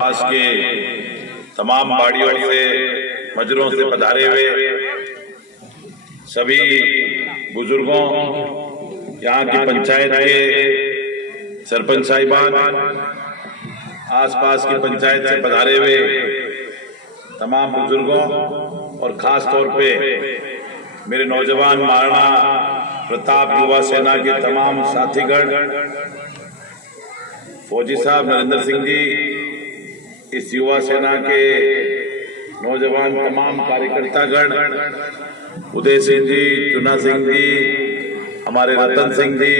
पास के तमाम बाड़ियों से मजरों से पधारे हुए सभी बुजुर्गों, यहाँ की पंचायत के सरपंच साहिबान, आसपास की पंचायत से पधारे हुए तमाम बुजुर्गों और खास तौर पे मेरे नौजवान महाराणा प्रताप युवा सेना के तमाम साथीगण, फौजी साहब नरेंद्र सिंह जी, इस युवा सेना के नौजवान तमाम कार्यकर्तागण, उदय सिंह जी, चुना सिंह जी, हमारे रतन सिंह जी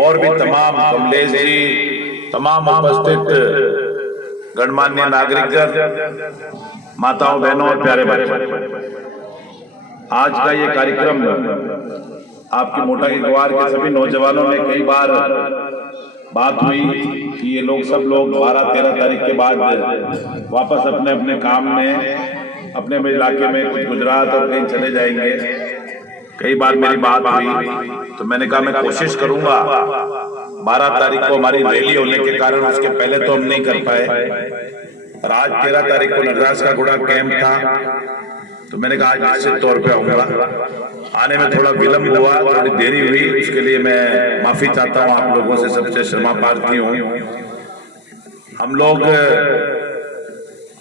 और भी तमाम, कमलेश जी, तमाम उपस्थित गणमान्य नागरिकगण, माताओं बहनों और प्यारे बच्चों, आज का ये कार्यक्रम आपके मोटा के गवार के सभी नौजवानों ने कई बार बात हुई कि ये लोग सब लोग 12-13 तारीख के बाद वापस अपने अपने काम में, अपने अपने इलाके में, कुछ गुजरात और कहीं चले जाएंगे। कई बार मेरी बात हुई तो मैंने कहा मैं कोशिश करूंगा। 12 तारीख को हमारी रैली होने के कारण उसके पहले तो हम नहीं कर पाए, और आज 13 तारीख को नटराज का गुड़ा कैंप था, तो मैंने कहा आज निश्चित तौर पे आऊंगा। आने में थोड़ा विलंब हुआ, थोड़ी देरी हुई, उसके लिए मैं माफी चाहता हूं आप लोगों से, सबसे क्षमा प्रार्थी हूं। हम लोग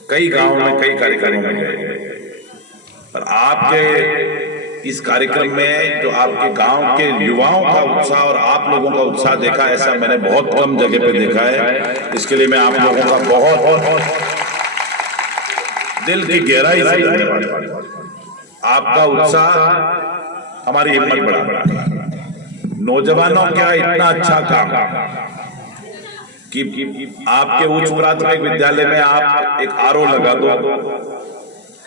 कई गांवों में, कई कार्यक्रमों में गए, पर आपके इस कार्यक्रम में जो आपके गांव के युवाओं का उत्साह और आप लोगों का उत्साह देखा, ऐसा मैंने बहुत कम जगह पे देखा है। इसके लिए मैं आप लोगों का बहुत दिल की गहराई से धन्यवाद। आपका उत्साह हमारी हिम्मत बढ़ा। नौजवानों क्या इतना अच्छा काम कि आपके उच्च प्राथमिक विद्यालय में आप एक आरओ लगा दो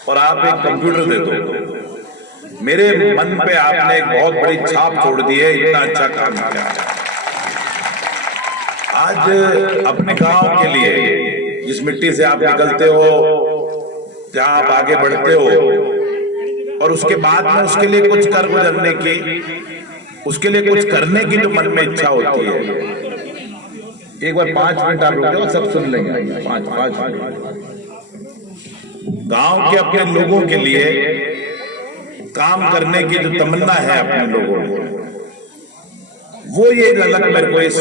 और आप एक कंप्यूटर दे दो। मेरे मन पे आपने एक बहुत बड़ी छाप छोड़ दी है, इतना अच्छा काम किया। आज अपने गांव के लिए, जिस मिट्टी से आप निकलते हो, जहां आप आगे बढ़ते हो, और उसके बाद में उसके लिए कुछ कर गुजरने की, उसके लिए कुछ करने की जो मन में इच्छा होती है। एक बार 5 मिनट आप रुके, सब सुन लेंगे। 5 मिनट गांव के अपने लोगों के लिए काम करने की जो तमन्ना है अपने लोगों को, वो ये झलक मेरे को इस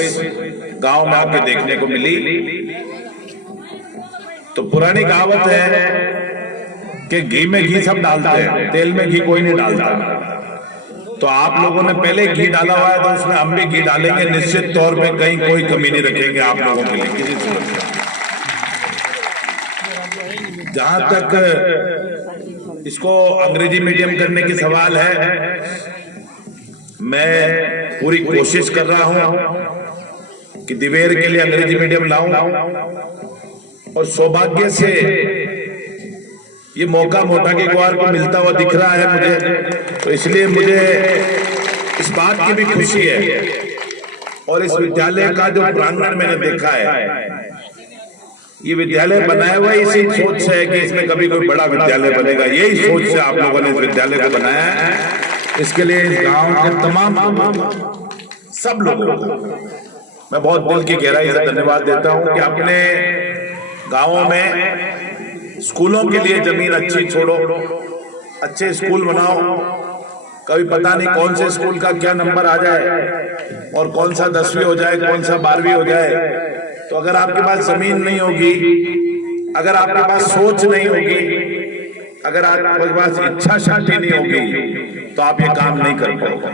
गांव में आके देखने को मिली। तो पुरानी कहावत है कि घी में घी सब डालते हैं, तेल में घी कोई नहीं डालता। तो आप लोगों ने पहले घी डाला हुआ है, तो उसमें हम भी घी डालेंगे निश्चित तौर पे, कहीं कोई कमी नहीं रखेंगे आप लोगों के लिए किसी सूरत में। जहां तक इसको अंग्रेजी मीडियम करने की सवाल है, मैं पूरी कोशिश कर रहा हूं कि दिवेर के लिए अंग्रेजी मीडियम लाऊं, और सौभाग्य से ये मौका मोटा के ग्वार को मिलता हुआ दिख रहा है मुझे, तो इसलिए मुझे इस बात की भी खुशी है। और इस विद्यालय का जो प्रांगण मैंने देखा है, ये विद्यालय बनाया हुआ इसी सोच से है कि इसमें कभी कोई बड़ा विद्यालय बनेगा। यही सोच से आप लोगों ने इस विद्यालय को बनाया है। इसके लिए इस गांव के तमाम सब लोगों को मैं बहुत दिल की गहराई से धन्यवाद देता हूं कि अपने गांवों में स्कूलों के लिए जमीन अच्छी छोड़ो, अच्छे स्कूल बनाओ। कभी पता नहीं कौन से स्कूल का क्या नंबर आ जाए, और कौन सा 10वीं हो जाए, कौन सा 12वीं हो जाए। तो अगर आपके पास जमीन नहीं होगी, अगर आपके पास सोच नहीं होगी, अगर आपके पास इच्छा शक्ति नहीं होगी, तो आप ये काम नहीं कर पाओगे।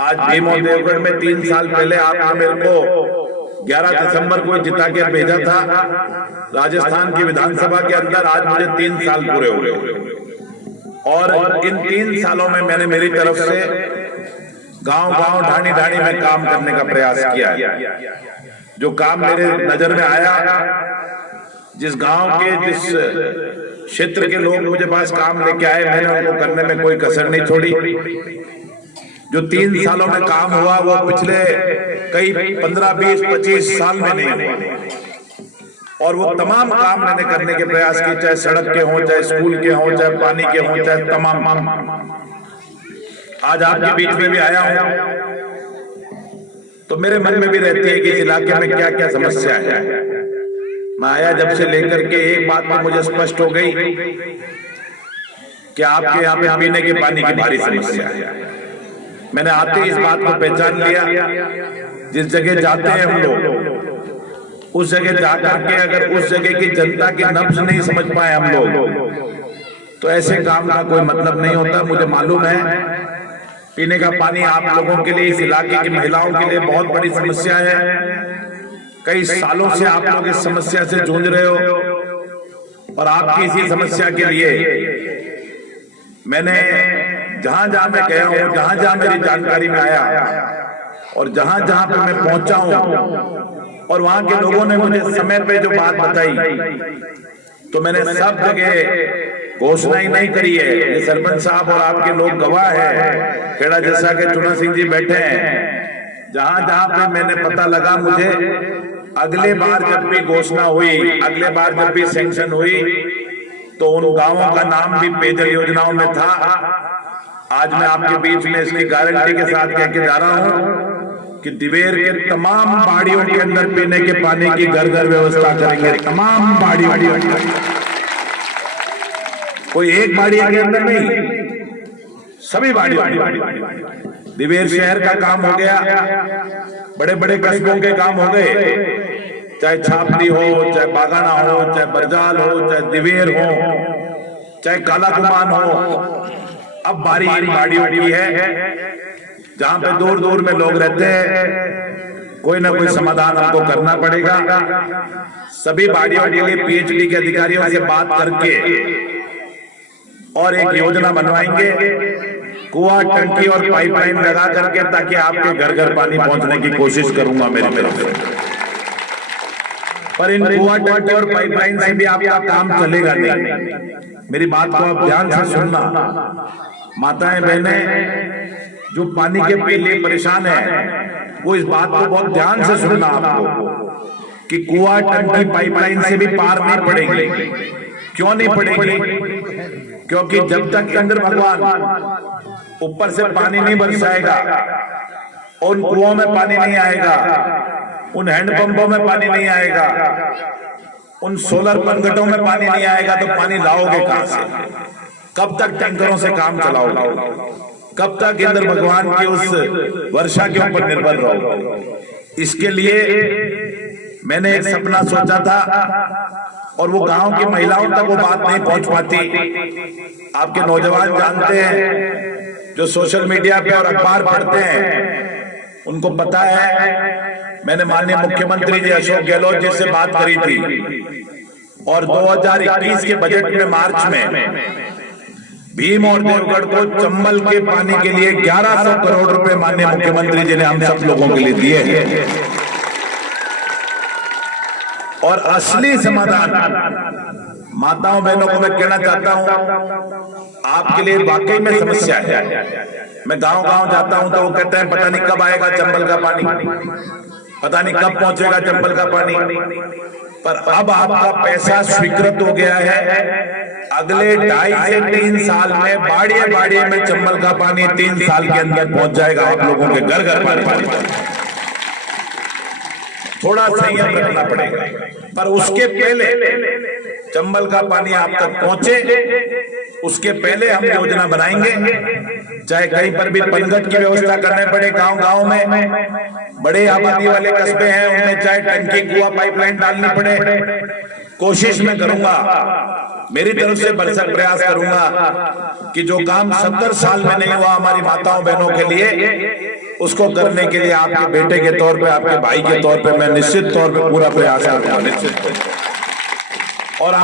आज भीम और देवगढ़ में 3 साल पहले आपने मेरे को 11 दिसंबर को जिता के भेजा था राजस्थान की विधानसभा के अंदर। आज मुझे 3 साल पूरे हो गए, और इन 3 सालों में मैंने मेरी तरफ से गांव-गांव, ढाणी-ढाणी में काम करने का प्रयास किया है। जो काम मेरे नजर में आया, जिस गांव के, जिस क्षेत्र के लोग मुझे पास काम लेके आए, मैंने उनको करने में कोई कसर नहीं छोड़ी। जो 3 सालों में काम हुआ, वो पिछले कई 15, 20, 25 साल में नहीं हुआ, और वो तमाम काम मैंने करने के प्रयास किए, चाहे सड़क के हों, चाहे स्कूल के हों, चाहे पानी के हों, चाहे तमाम। आज आपके बीच में भी आया हूं, तो मेरे मन में भी रहती है कि इस इलाके में क्या क्या समस्या है। मैं आया जब से लेकर के एक बात तो मुझे स्पष्ट हो गई कि आपके यहाँ पे पीने के पानी की भारी समस्या है। मैंने आते ही इस बात को पहचान लिया। जिस जगह जाते हैं हम लोग, उस जगह जाकर के अगर उस जगह की जनता की नब्ज नहीं समझ पाए हम लोग, तो ऐसे काम का कोई मतलब नहीं होता। मुझे मालूम है पीने का पानी आप लोगों के लिए, इस इलाके की महिलाओं के लिए बहुत बड़ी समस्या है। कई सालों से आप लोग इस समस्या से जूझ रहे हो और आपकी इसी समस्या के लिए मैंने जहां जहां मैं गया हूं, जहां जहां मेरी जानकारी में आया और जहां जहां पे मैं पहुंचा हूं और वहां के लोगों ने मुझे समय पे जो बात बताई, तो मैंने सब जगह घोषणा ही नहीं करी है। ये सरपंच साहब और आपके लोग गवाह है, खेड़ा जैसा के चुना सिंह जी बैठे हैं। जहां जहां पे मैंने पता लगा, मुझे अगले बार जब भी घोषणा हुई, अगले बार जब भी सैंक्शन हुई, तो उन गांवों का नाम भी पेयजल योजनाओं में था। आज मैं आपके बीच में इसकी गारंटी के साथ कह के जा रहा हूं कि दिवेर के तमाम बाड़ियों के अंदर पीने के पानी की घर घर व्यवस्था करेंगे। तमाम बाड़ियों, कोई एक बाड़ी के अंदर नहीं, सभी बाड़ियों। दिवेर शहर का काम हो गया, बड़े बड़े कस्बों के काम हो गए, चाहे छापड़ी हो, चाहे बागाना हो, चाहे बरजाल हो, चाहे दिवेर हो, चाहे काला कुमान हो। अब बारी इन बाड़ियों की है जहां पे दूर दूर में लोग रहते हैं। कोई ना कोई समाधान हमको करना पड़ेगा। सभी बाड़ियों के लिए पीएचडी के अधिकारियों से बात करके और एक योजना बनवाएंगे, कुआं, टंकी और पाइपलाइन लगा करके, ताकि आपके घर घर पानी पहुंचने की कोशिश करूंगा मेरी तरफ से। पर इन कुआं, टंकी और पाइपलाइन से भी आपका काम चलेगा नहीं। मेरी बात को आप ध्यान से सुनना। माताएं बहनें जो पानी के लिए परेशान है, वो इस बात को बहुत ध्यान से सुनना आपको कि कुआं, टंकी, पाइपलाइन से भी पार नहीं पड़ेगी। क्यों नहीं पड़ेगी? क्योंकि जब तक इंद्र भगवान ऊपर से पानी नहीं बरसाएगा, उन कुओं में पानी नहीं आएगा, उन हैंडपंपों में पानी नहीं आएगा, उन सोलर पंखटों में पानी नहीं आएगा, तो पानी लाओगे कहां से? कब तक टैंकरों से काम चलाओगे? कब तक इंद्र भगवान की उस वर्षा के ऊपर निर्भर रहोगे? इसके लिए मैंने एक सपना सोचा था और वो गांव की महिलाओं तक वो बात नहीं पहुंच पाती। आपके नौजवान जानते हैं, जो सोशल मीडिया पे और अखबार पढ़ते हैं, उनको पता है मैंने माननीय मुख्यमंत्री जी अशोक गहलोत जी से बात करी थी और 2021 के बजट में मार्च में भीम और देवगढ़ को चंबल के पानी के लिए 1100 करोड़ रुपए माननीय मुख्यमंत्री जी ने हम सब लोगों के लिए दिए हैं। और असली समाधान माताओं बहनों को मैं कहना चाहता हूं, आपके लिए वाकई में समस्या है। मैं गांव गांव जाता हूं तो वो कहते हैं पता नहीं कब आएगा चंबल का पानी, पता नहीं कब पहुंचेगा चंबल का पानी। पर अब आपका पैसा स्वीकृत हो गया है। अगले 2.5 से 3 साल में बाड़िए बाड़िए में चंबल का पानी 3 साल के अंदर पहुंच जाएगा आप लोगों के घर घर पानी। थोड़ा संयम रखना पड़ेगा, पर उसके पहले चंबल का पानी आप तक पहुंचे, उसके पहले हम योजना बनाएंगे। चाहे कहीं पर भी पनघट की व्यवस्था करने पड़े, गांव गांव में बड़े आबादी वाले कस्बे हैं, उनमें चाहे टंकी, कुआं, पाइपलाइन डालनी पड़े, कोशिश मैं करूंगा, मेरी तरफ से भरसक प्रयास करूंगा कि जो काम 70 साल में नहीं हुआ हमारी माताओं बहनों के लिए, उसको करने के लिए आपके बेटे के तौर पे, आपके भाई के तौर पे मैं निश्चित तौर पे पूरा प्रयास करूंगा। और